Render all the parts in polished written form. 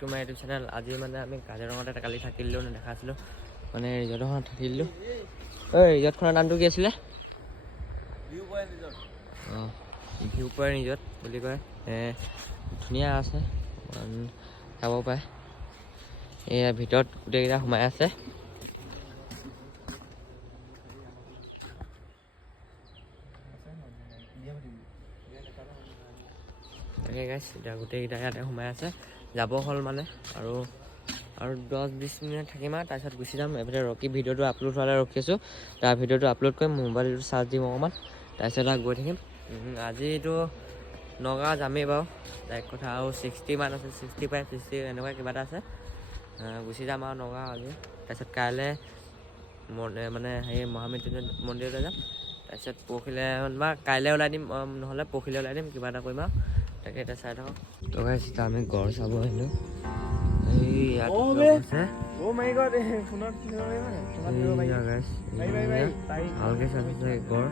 To my YouTube channel. আজি মানে আমি কাজিৰঙাতে কালি থাকিলোঁ দেখা আছিলোঁ মানে ৰিজৰ্টখনত থাকিলোঁ। ঐ ৰিজৰ্টখনৰ নামটো কি আছিলে? অঁ ভিউ পইণ্ট ৰিজৰ্ট বুলি কয়। ধুনীয়া আছে, চাব পাৰে। এয়া ভিতৰত গোটেইকেইটা সোমাই আছে। তাকে গাইছ এতিয়া গোটেইকেইটা ইয়াতে সোমাই আছে। যাব হ'ল মানে আৰু 10-20 মিনিট থাকিম আৰু তাৰপিছত গুচি যাম। এইফালে ৰকি ভিডিঅ'টো আপলোড হোৱালৈ ৰখি আছোঁ। তাৰ ভিডিঅ'টো আপলোড কৰিম, মোবাইলটো চাৰ্জ দিম অকণমান, তাৰপিছত আৰু গৈ থাকিম। আজিতো নগাঁও যামেই বাৰু, ডাইৰেক্ট কথা। আৰু 60 মান আছে, 65-60 এনেকুৱা কিবা এটা আছে। গুচি যাম আৰু নগাঁও আজি। তাৰপিছত কাইলৈ মানে সেই মহামৃত্যুঞ্জয় মন্দিৰলৈ যাম। তাৰপিছত পৰহিলৈ বা কাইলৈ ওলাই দিম, নহ'লে পৰহিলৈ ওলাই দিম, কিবা এটা কৰিম আৰু। তাকে এতিয়া চাই থাকক। তো গাইছ এতিয়া আমি গড় চাব আহিলোঁ। ভালকে চাইছে গড়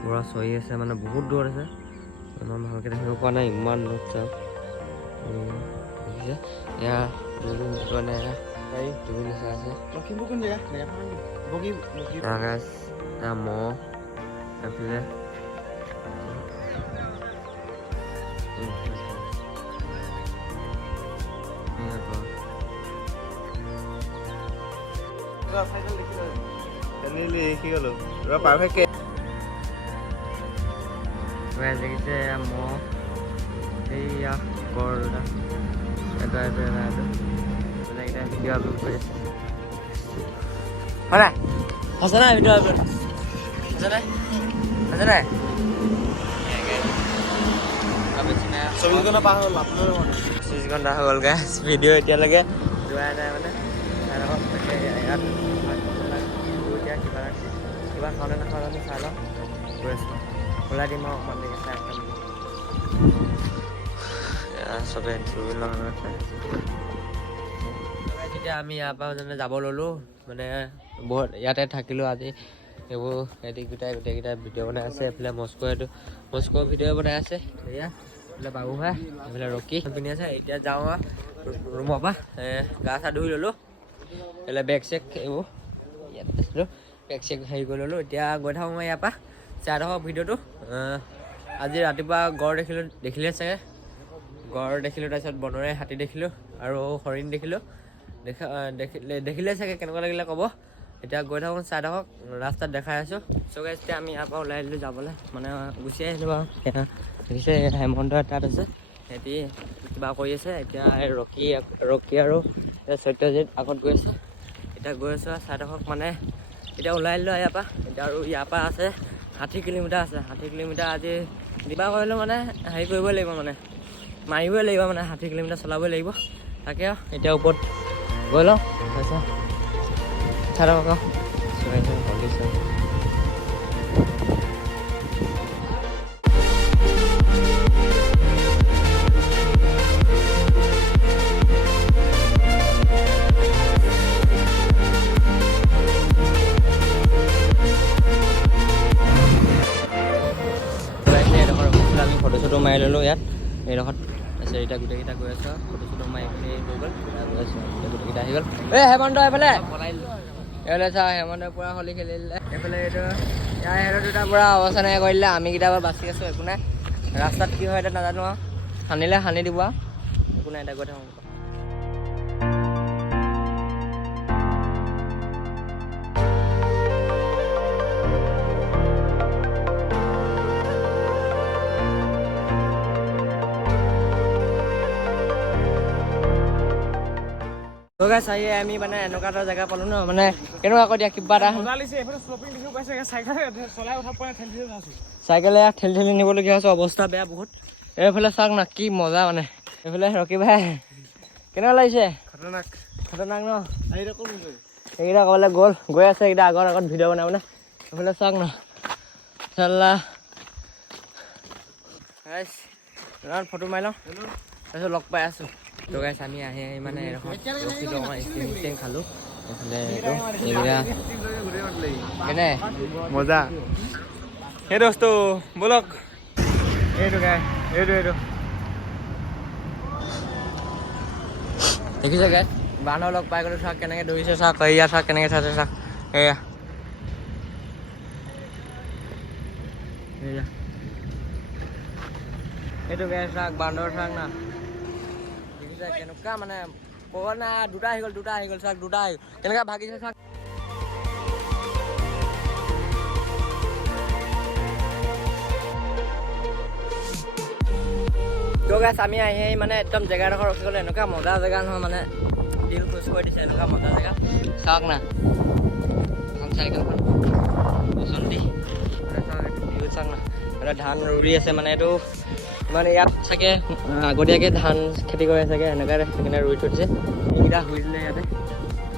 পুৰা চৰি আছে, মানে বহুত দূৰত আছে। ইমান ভালকে দেখিব পোৱা নাই, ইমান দূৰত চাওক। দেখিছে এয়া মানে নিচা আছে। লখিমপুৰ কোন জেগা? মহ এইফালে দেখিছে মহ, এইয়া গড় দুটা, এটা ভিডিঅ' আপলোড কৰি আছে। হয় নাই? আছে নাই ভিডিঅ' আপলোড? আছে নাই? আছে নাই? 24 ঘণ্টা হৈ গ'ল গাইছ, ভিডিঅ' এতিয়ালৈকে যোৱাই নাই মানে। ইয়াত কিবা খাওঁনে নাখাওঁ আমি চাই লওঁ, গৈ আছোঁ। ওলাই দিম আৰু অকণমান দেৰি চাই চবেই তেতিয়া আমি ইয়াৰ পৰা যেনে যাব ল'লোঁ, মানে বহুত ইয়াতে থাকিলোঁ আজি। এইবোৰ গোটেইকেইটা ভিডিঅ' বনাই আছে। এইফালে মস্কো ভিডিঅ' বনাই আছে। এয়া এইফালে বাবু ভাই, এইফালে ৰকি পিন্ধি আছে। এতিয়া যাওঁ ৰুমৰ পৰা গা চা ধুই ল'লোঁ। এইফালে বেগ চেগ এইবোৰ ইয়াত আছিলোঁ, বেগ চেগ হেৰি কৰি ল'লোঁ। এতিয়া গৈ থাকোঁ মই ইয়াৰ পৰা, চাই থাকক ভিডিঅ'টো। আজি ৰাতিপুৱা গড় দেখিলে চাগে, গড় দেখিলোঁ, তাৰপিছত বনৰীয়া হাতী দেখিলোঁ আৰু হৰিণ দেখিলোঁ। দেখিলে চাগে কেনেকুৱা লাগিলে ক'ব। এতিয়া গৈ থাকোঁ, চাই থাকক, ৰাস্তাত দেখাই আছোঁ। চ' গাইছ এতিয়া আমি ইয়াৰ পৰা ওলাই আহিলোঁ যাবলৈ, মানে গুচি আহিলোঁ বাৰু। দেখিছে হেমন্ত তাত আছে, সিহঁতি কিবা কৰি আছে। এতিয়া ৰকি আৰু সত্যজিত আগত গৈ আছে। এতিয়া গৈ আছোঁ চাই থাকক, মানে এতিয়া ওলাই আহিলোঁ ইয়াৰ পৰা। এতিয়া আৰু ইয়াৰ পৰা আছে 60 কিলোমিটাৰ আছে। 60 কিলোমিটাৰ আজি দিবা কৰিলেও মানে হেৰি কৰিবই লাগিব, মানে মাৰিবই লাগিব, মানে 60 কিলোমিটাৰ চলাবই লাগিব। তাকে এতিয়া ওপৰত গৈ লওঁ, তাৰপিছত চাই থাকক আৰু। আমি ফটো চটো মাৰি ল'লোঁ ইয়াত এইডোখৰত। তাৰপিছত এতিয়া গোটেইকেইটা গৈ আছোঁ, ফটো চটো মাৰি পিনি হৈ গ'ল, গৈ আছোঁ গোটেইকেইটা আহি গ'ল। হেমন্ত এইফালে চা, হেমন্তই পূৰা হলি খেলি দিলে। এইফালে এইটো সিহঁতৰ দুটা পূৰা অৱস্থা নাই কৰি দিলে। আমি কেইটা বাৰু বাচি আছোঁ, একো নাই। ৰাস্তাত কি হয় এতিয়া নাজানো আৰু, সানিলে সানি দিব আৰু, একো নাই। এতিয়া গৈ থাকোঁ। আমি মানে এনেকুৱা এটা জেগা পালোঁ ন, মানে কেনেকুৱা আকৌ দিয়া কিবা এটা চাইকেলে ঠেলি নিবলগীয়া হৈছে, অৱস্থা বেয়া বহুত। এইফালে চাওক না কি মজা, মানে এইফালে ৰকি ভাই কেনেকুৱা লাগিছে? খতৰনাক ন। এইকেইটা ক'বলৈ গৈ আছে, এইকেইটা আগত ভিডিঅ' বনাই মানে। এইফালে চাওক না চাল্লা, ফটো মাৰি লওঁ, তাৰপিছত লগ পাই আছোঁ। তো গাইছ আমি আহি মানে ৰখিলোঁ, ষ্টিং খালোঁ। এইফালে কেনে মজা সেই দোস্ত ব'লক। এইটো দেখিছে গাইছ বান্দৰ লগ পাই গ'লো চাওক কেনেকৈ দৌৰিছে চাওক এয়া চাওক কেনেকৈ চাইছে চাওক এয়া এয়া এইটো গাইছ চাওক বান্দৰ চাওক না দেখিছে কেনেকুৱা মানে ক'ব না দুটা আহি গ'ল চাওক দুটা আহি কেনেকুৱা ভাগিছে চাওক তো গাইছ আমি আহি মানে একদম জেগাডোখৰ ৰখি গ'লো এনেকুৱা মজা জেগা নহয় মানে দিল খোজ কৰি দিছে এনেকুৱা মজা জেগা চাওক না চাইকেলখন বসন্তি চাওক না এটা ধান ৰুই আছে মানে এইটো মানে ইয়াত চাগে আগতীয়াকৈ ধান খেতি কৰি চাগে এনেকৈ সেইকাৰণে ৰুই থৈ দিছে এইকেইটা শুই দিলে ইয়াতে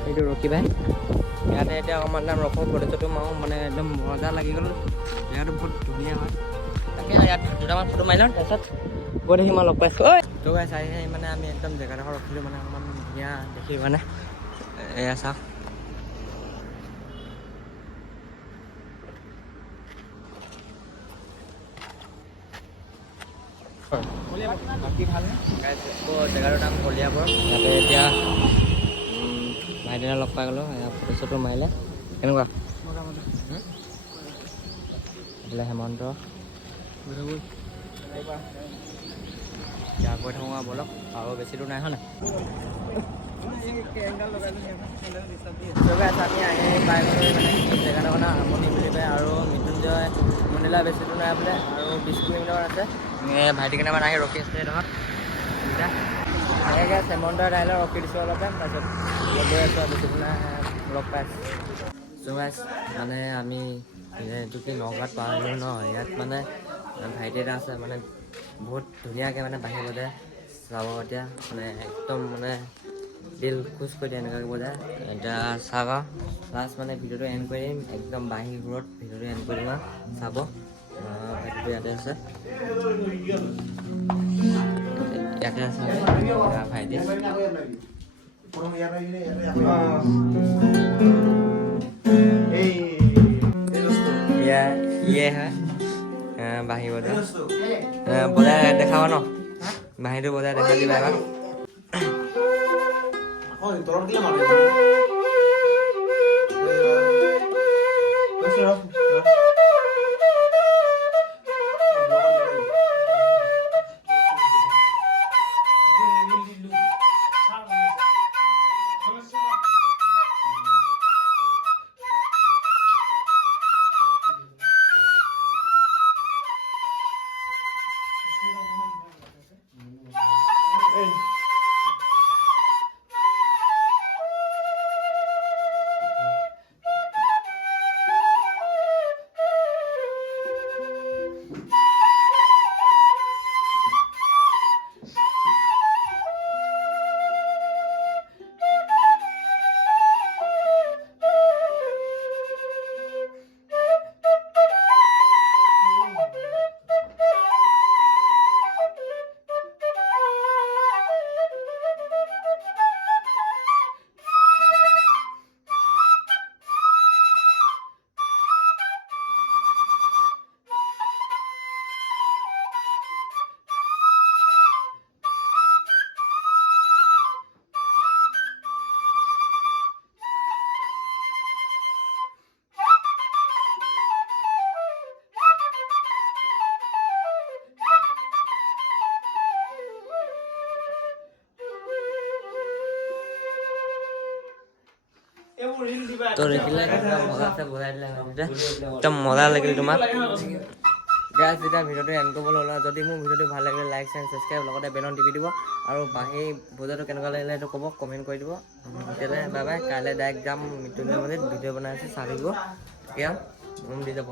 এইটো ৰখি ভাই ইয়াতে এতিয়া অকণমান দাম ৰখোঁ ফটো চটো মাৰোঁ মানে একদম মজা লাগি গ'ল জেগাটো বহুত ধুনীয়া হয় তাকে ইয়াত দুটামান ফটো মাৰি লওঁ তাৰপিছত গৈ দেখি মই লগ পাইছোঁ ঐ তো গাইছ আহি মানে আমি একদম জেগাডোখৰ ৰখিলোঁ মানে অকণমান ধুনীয়া দেখি মানে এয়া চাওক জেগাটোৰ নাম কলিয়াবৰ ইয়াতে এতিয়া ভাইটিনা লগ পাই গ'লোঁ ফটো চটো মাৰিলে কেনেকুৱা এইফালে হেমন্ত এতিয়া গৈ থাকোঁ আৰু বলক আৰু বেছি দূৰ নাই হয় নাই আমি আহি পাই গ'লোঁ মানে জেগাডোখৰ নাম আমনি বুলি কয় আৰু মৃত্যুঞ্জয় মন্দিলা বেছি দূৰ নাই বোলে আৰু 20 কিলোমিটাৰ আছে ভাইটি কেইটামান আহি ৰখি আছে এইডোখৰত এনেকৈ হেমন্তৰ দাইলত ৰখি দিছোঁ অলপ টাইম তাৰপিছত গৈ আছোঁ আৰু বেছি দূৰ নাই লগ পাই আছোঁ মানে আমি এইটো কি নগাঁৱত পালোঁ ন ইয়াত মানে ভাইটি এটা আছে মানে বহুত ধুনীয়াকৈ মানে বাঁহী বজায় চাব এতিয়া মানে একদম মানে দিল খোজ কৰি দিয়ে এনেকুৱাকৈ বজায় এতিয়া চাওক লাষ্ট মানে ভিডিঅ'টো এণ্ড কৰি দিম একদম বাঁহী ঘূৰত ভিডিঅ'টো এণ্ড কৰি দিম আৰু চাব ভাইটিটো ইয়াতে আছে ইয়াতে আছে ভাইটি ইয়ে হয় বাঁহী বজাই দেখাব ন বাঁহীটো বজাই দেখা দিবা এবাৰ তো দেখিলে একদম মজা লাগিল তোমাক গাইজ এতিয়া ভিডিঅ'টো এণ্ড কৰিবলৈ ওলোৱা যদি মোৰ ভিডিঅ'টো ভাল লাগিলে লাইক এণ্ড ছাবস্ক্ৰাইব লগতে বেলন টিপি দিব আৰু বাঁহী বজাৰটো কেনেকুৱা লাগিলে সেইটো ক'ব কমেণ্ট কৰি দিব তেতিয়াহ'লে বাই বাই কাইলৈ ডাইৰেক্ট যাম মৃত্যুঞ্জয় মন্দিৰত ভিডিঅ' বনাই আছে চাই থাকিব এতিয়া দি যাব